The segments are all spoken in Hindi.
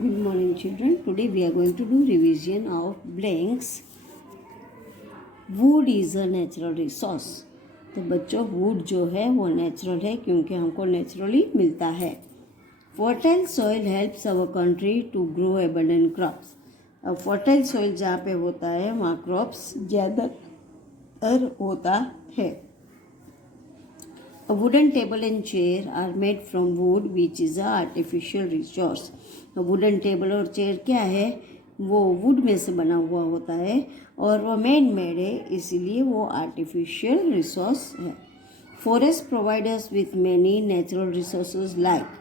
Good morning children. Today we are going to do revision of blanks. Wood is a natural resource. तो बच्चों वुड जो है वो नेचुरल है क्योंकि हमको नेचुरली मिलता है. Fertile soil helps our country to grow abundant crops. अब फर्टाइल सॉइल जहाँ पे होता है वहाँ क्रॉप्स ज़्यादातर होता है. A wooden table and chair are made from wood, which is a artificial resource. तो wooden table और chair क्या है, वो wood में से बना हुआ होता है और वो man made है, इसीलिए वो artificial resource है. Forest provide us with many natural resources like.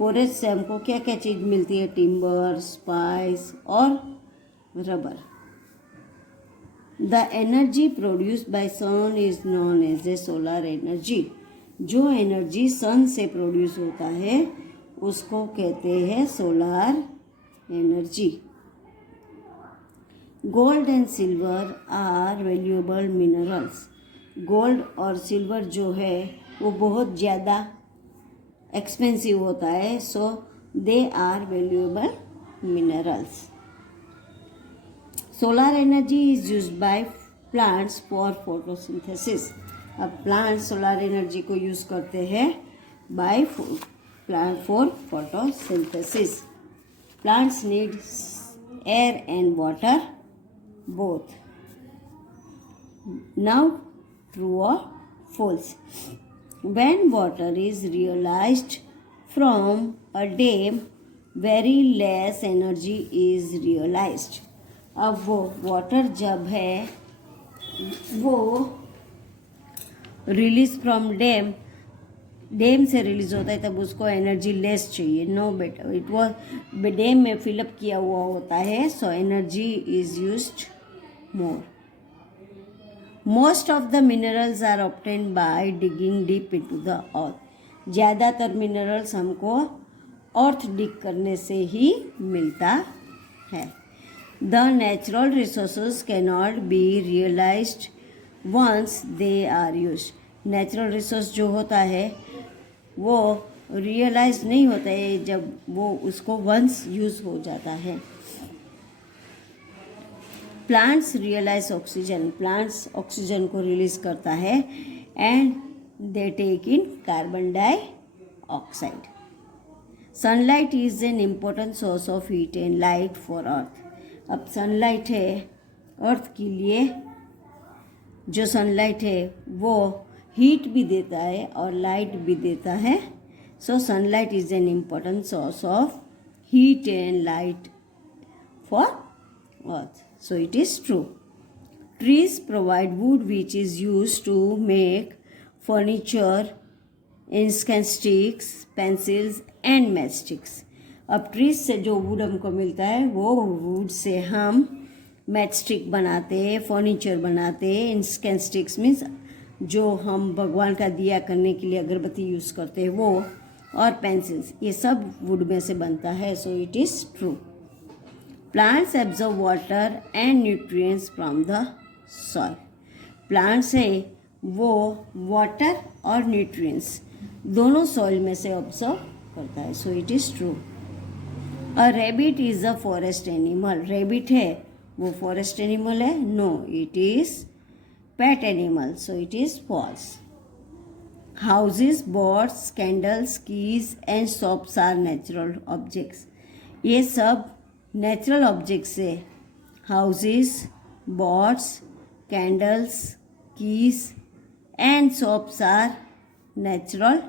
Forest से हमको क्या क्या चीज़ मिलती है, timber, spice और rubber. The energy produced by sun is known as a solar energy. जो एनर्जी सन से प्रोड्यूस होता है उसको कहते हैं solar energy. Gold and silver are valuable minerals. Gold और सिल्वर जो है वो बहुत ज़्यादा एक्सपेंसिव होता है, so they are valuable minerals. Solar energy is used by plants for photosynthesis. अब प्लांट सोलर एनर्जी को यूज़ करते हैं by plant for photosynthesis. Plants need air and water both. Now true और false. When water is realised from a dam very less energy is realized. अब वो वाटर जब है वो रिलीज फ्रॉम डैम से रिलीज होता है तब उसको एनर्जी लेस चाहिए. नो बेटा, इट वॉज डैम में फिलअप किया हुआ होता है, so energy is used more. Most of the minerals are obtained by digging deep into the earth. ज़्यादातर मिनरल्स हमको अर्थ डिग करने से ही मिलता है. The natural resources cannot be realized once they are used. Natural resource जो होता है वो रियलाइज नहीं होता है जब वो उसको वंस यूज़ हो जाता है. Plants realize oxygen. Plants oxygen को रिलीज करता है and they take in carbon dioxide. Sunlight is an important source of heat and light for earth. अब सनलाइट है अर्थ के लिए, जो सनलाइट है वो हीट भी देता है और लाइट भी देता है. So sunlight is an important source of heat and light for earth. So it is true. Trees provide wood which is use to make furniture, incense sticks, pencils and match sticks. अब ट्रीज से जो वुड हमको मिलता है वो वुड से हम मैच स्टिक बनाते, फर्नीचर बनाते. इंस्केंट स्टिक्स मीन्स जो हम भगवान का दिया करने के लिए अगरबत्ती यूज़ करते हैं वो, और पेंसिल्स, ये सब वुड में से बनता है. So it is true. Plants absorb water and nutrients from the soil. Plants है वो वाटर और न्यूट्रिएंट्स दोनों सॉइल में से ऑब्जर्व करता है. So it is true. A rabbit is a forest animal. Rabbit है वो फॉरेस्ट एनिमल है? No, it is pet animal. So it is false. Houses, boats, candles, keys and shops are natural objects. ये सब नेचुरल ऑब्जेक्ट्स है. Houses, boats, candles, keys and shops are natural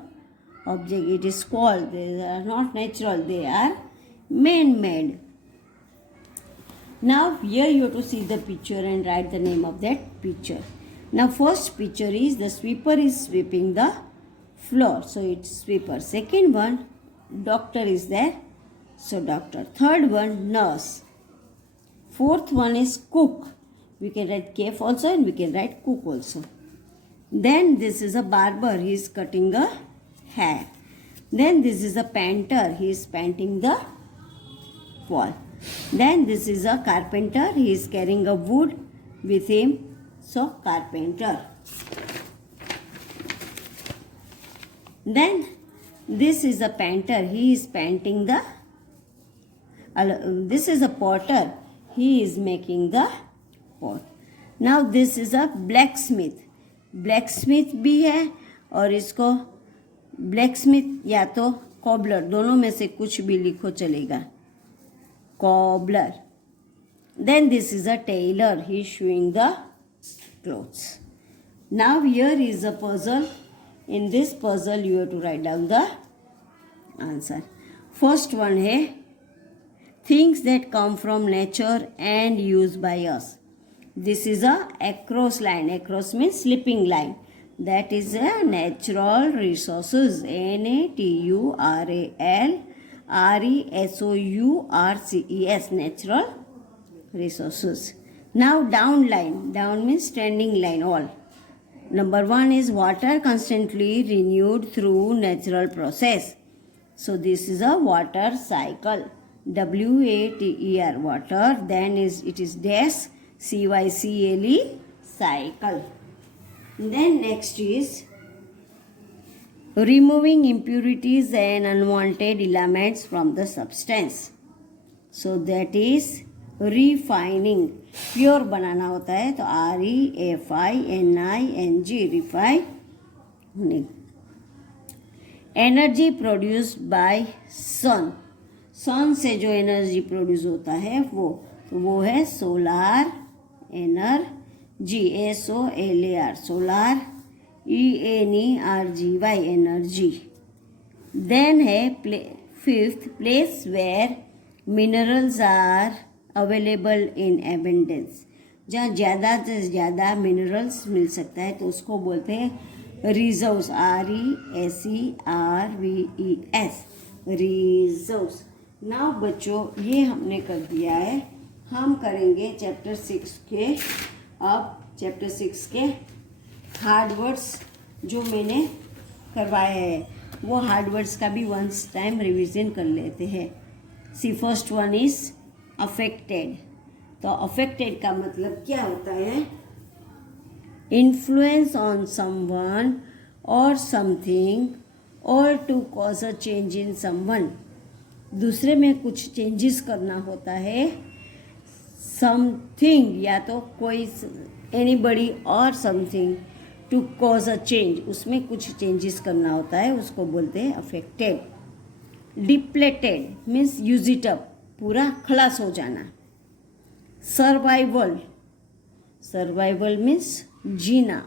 object. It is called, they are not natural, they are man made. Now here you have to see the picture and write the name of that picture. Now first picture is the sweeper is sweeping the floor, so it's sweeper. Second one, doctor is there, so doctor. Third one, nurse. Fourth one is cook. We can write chef also and we can write cook also. Then this is a barber, he is cutting the hair. Then this is a painter, he is painting the wall. Then this is a carpenter, he is carrying a wood with him, so carpenter. Then this is a painter, he is painting the This is a potter. He is making the pot. Now this is a blacksmith. Blacksmith भी है और इसको blacksmith या तो cobbler, दोनों में से कुछ भी लिखो चलेगा. Cobbler. Then this is a tailor. He is showing the clothes. Now here is a puzzle. In this puzzle you have to write down the answer. First one है things that come from nature and used by us. This is a across line. Across means slipping line. That is a natural resources. NATURALRESOURCES. Natural resources. Now down line. Down means standing line. All. Number 1 is water constantly renewed through natural process. So this is a water cycle. WATER, water. Then it is dash CYCLE, cycle. Then next is removing impurities and unwanted elements from the substance. So that is refining. Pure बनाना होता है तो REFINING, refining. Energy produced by sun. Sun से जो एनर्जी प्रोड्यूस होता है वो है solar energy. SOLAR, solar. ENERGY, energy. Then है fifth, place where minerals are available in abundance. जहाँ ज़्यादा से ज़्यादा मिनरल्स मिल सकता है तो उसको बोलते हैं रिजर्व्स. RESERVES, reserves. नाउ बच्चों ये हमने कर दिया है. हम करेंगे चैप्टर 6 के. अब चैप्टर 6 के हार्ड वर्ड्स जो मैंने करवाए हैं वो हार्ड वर्ड्स का भी वंस टाइम रिवीजन कर लेते हैं. See first one is affected. तो अफेक्टेड का मतलब क्या होता है? इन्फ्लुएंस ऑन समवन और समथिंग और to cause a change in someone. दूसरे में कुछ चेंजेस करना होता है. समथिंग या तो कोई एनीबडी और something to cause a change, उसमें कुछ चेंजेस करना होता है, उसको बोलते हैं affected. Depleted means use it up, पूरा खलास हो जाना. सर्वाइवल, सर्वाइवल मीन्स जीना.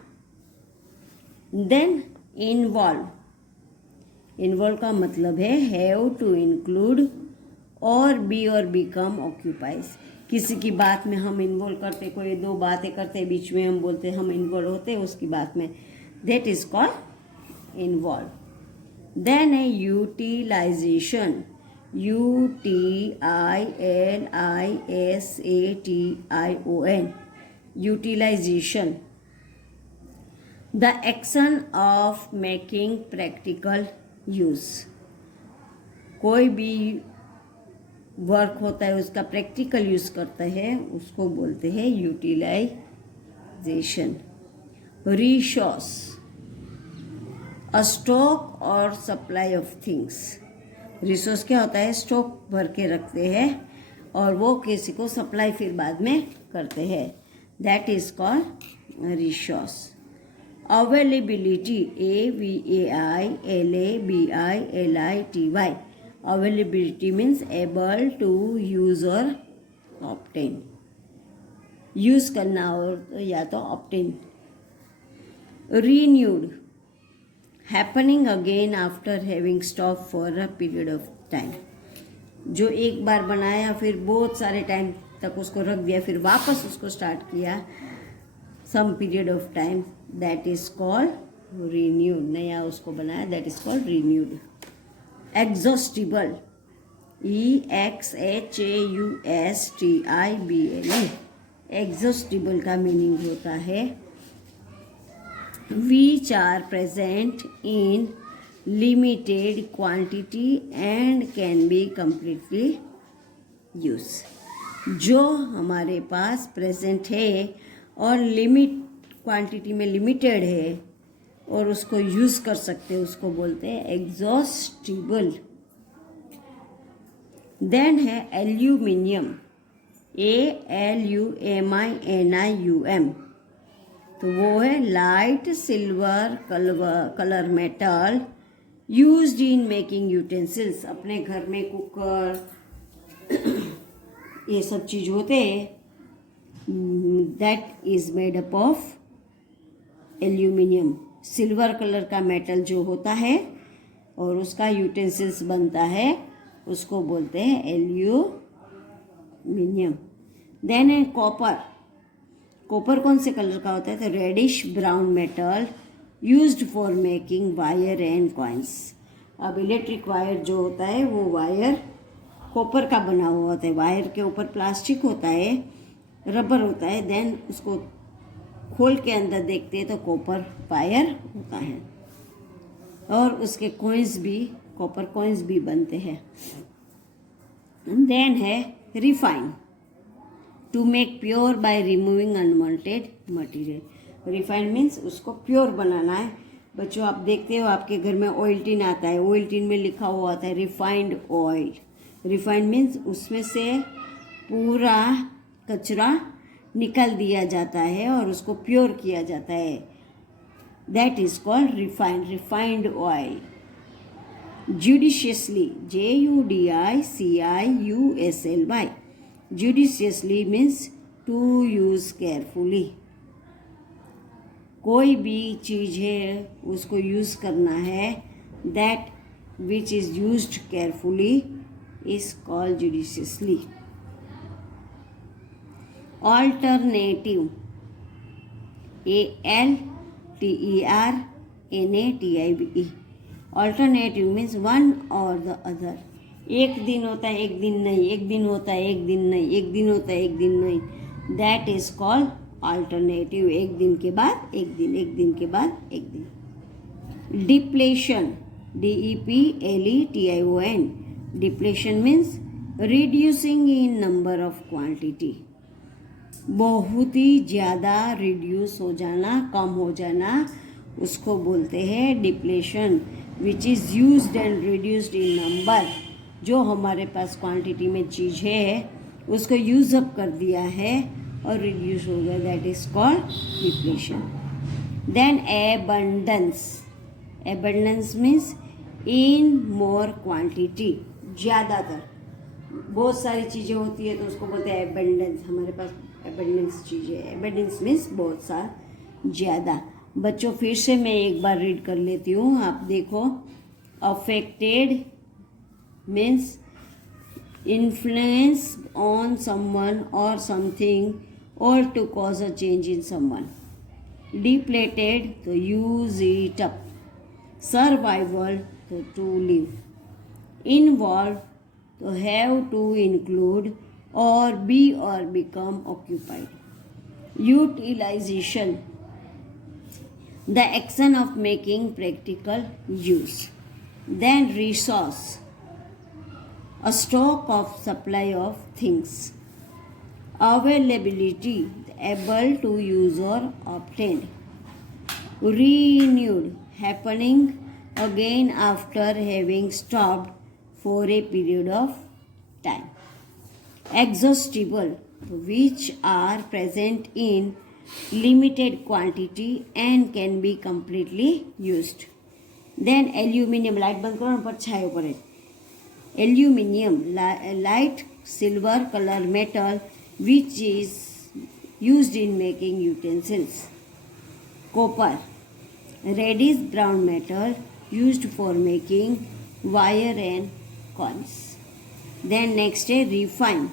देन इन्वॉल्व, इन्वॉल्व का मतलब है हैव टू इंक्लूड और बी और बिकम ऑक्यूपाइज. किसी की बात में हम इन्वॉल्व करते, कोई दो बातें करते बीच में हम बोलते हम इन्वॉल्व होते उसकी बात में, that is called involve. Then है utilisation. UTILISATION, utilisation. The action of making practical use. कोई भी वर्क होता है उसका प्रैक्टिकल यूज करता है उसको बोलते हैं यूटिलाइजेशन. रिसोर्स, अ स्टॉक और सप्लाई ऑफ थिंग्स. रिसोर्स क्या होता है? स्टॉक भर के रखते हैं और वो किसी को सप्लाई फिर बाद में करते हैं, that is called resource. Availability, AVAILABILITY. Availability means able to use और ऑब्टेन. यूज करना और या तो obtain. Renewed, happening again after having stop for a period of time. जो एक बार बनाया फिर बहुत सारे टाइम तक उसको रख दिया फिर वापस उसको स्टार्ट किया some period of time, that is called renewed. नया उसको बनाया, that is called renewed. Exhaustible, EXHAUSTIBLE. Exhaustible का मीनिंग होता है which are present in limited quantity and can be completely used. जो हमारे पास प्रेजेंट है और लिमिट क्वांटिटी में लिमिटेड है और उसको यूज़ कर सकते हैं उसको बोलते हैं एग्जॉस्टिबल. देन है एल्यूमिनियम, ALUMINIUM, तो वो है light silver colour metal used in making utensils. अपने घर में कुकर ये सब चीज होते हैं, that is made up of aluminium. Silver colour का मेटल जो होता है और उसका यूटेंसिल्स बनता है उसको बोलते हैं एल्यूमिनियम। देन है कॉपर। कॉपर कौन से कलर का होता है? तो reddish brown metal used for making wire and coins. अब इलेक्ट्रिक वायर जो होता है वो वायर कॉपर का बना हुआ होता है। वायर के ऊपर प्लास्टिक होता है, रबर होता है, देन उसको खोल के अंदर देखते हैं तो कॉपर वायर होता है और उसके कॉइन्स भी, कॉपर कॉइन्स भी बनते हैं। देन है refine, to make pure by removing unwanted material. Refine means उसको प्योर बनाना है। बच्चों आप देखते हो आपके घर में ऑयल टिन आता है, ऑयल टिन में लिखा हुआ आता है रिफाइंड ऑयल। रिफाइंड मीन्स उसमें से पूरा कचरा निकाल दिया जाता है और उसको प्योर किया जाता है, that is called refined oil. Judiciously, JUDICIUSLY, judiciously means to use carefully. कोई भी चीज है उसको यूज करना है, that which is used carefully is called judiciously. Alternative, ALTERNATIVE, Alternative means one or the other। एक दिन होता है एक दिन नहीं, एक दिन होता है एक दिन नहीं, एक दिन होता है एक दिन नहीं, दैट इज कॉल्ड अल्टरनेटिव। एक दिन के बाद एक दिन, एक दिन के बाद एक दिन। Depletion, DEPLETION, depletion means reducing in number of quantity. बहुत ही ज़्यादा रिड्यूस हो जाना, कम हो जाना, उसको बोलते हैं depletion. Which is used and reduced in number, जो हमारे पास क्वांटिटी में चीज़ है उसको यूज अप कर दिया है और रिड्यूस हो गया, that is called depletion. Then abundance, abundance means in more quantity, ज़्यादातर। बहुत सारी चीज़ें होती है तो उसको बोलते हैं एबंडेंस। हमारे पास एबंडेंस चीज़ें है, एबंडेंस मीन्स बहुत सा, ज़्यादा। बच्चों फिर से मैं एक बार रीड कर लेती हूँ, आप देखो। Affected means influence on someone और समथिंग और to cause a change in someone. Depleted तो यूज इट अप। सर्वाइवल तो टू लिव। इन्वॉल्व तो have to include or be or become occupied. Utilization, the action of making practical use. Then resource, a stock of supply of things. Availability, able to use or obtained. Renewed, happening again after having stopped for a period of time. Exhaustible, which are present in limited quantity and can be completely used. Then aluminium, light बंद करो पर छायो पड़े। Aluminium, light silver color metal which is used in making utensils. Copper, reddish brown metal used for making wire and coins. Then next है refine,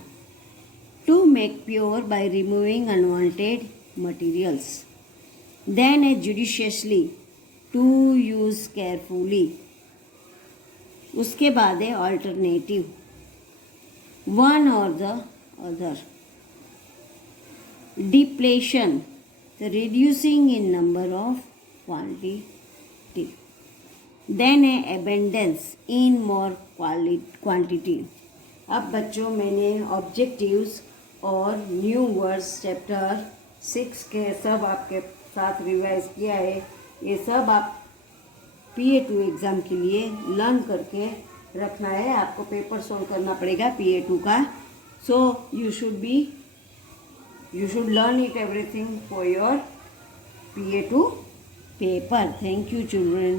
to make pure by removing unwanted materials. Then है judiciously, to use carefully. उसके बाद है alternative, one or the other. Depletion, the reducing in number of quantity. Then है abundance, in more quantity. अब बच्चों मैंने ऑब्जेक्टिव्स और न्यू वर्ड्स चैप्टर 6 के सब आपके साथ रिवाइज किया है। ये सब आप PA2 एग्ज़ाम के लिए लर्न करके रखना है, आपको पेपर सोल्व करना पड़ेगा PA2 का. So you should learn it everything for your PA2 paper. Thank you, children.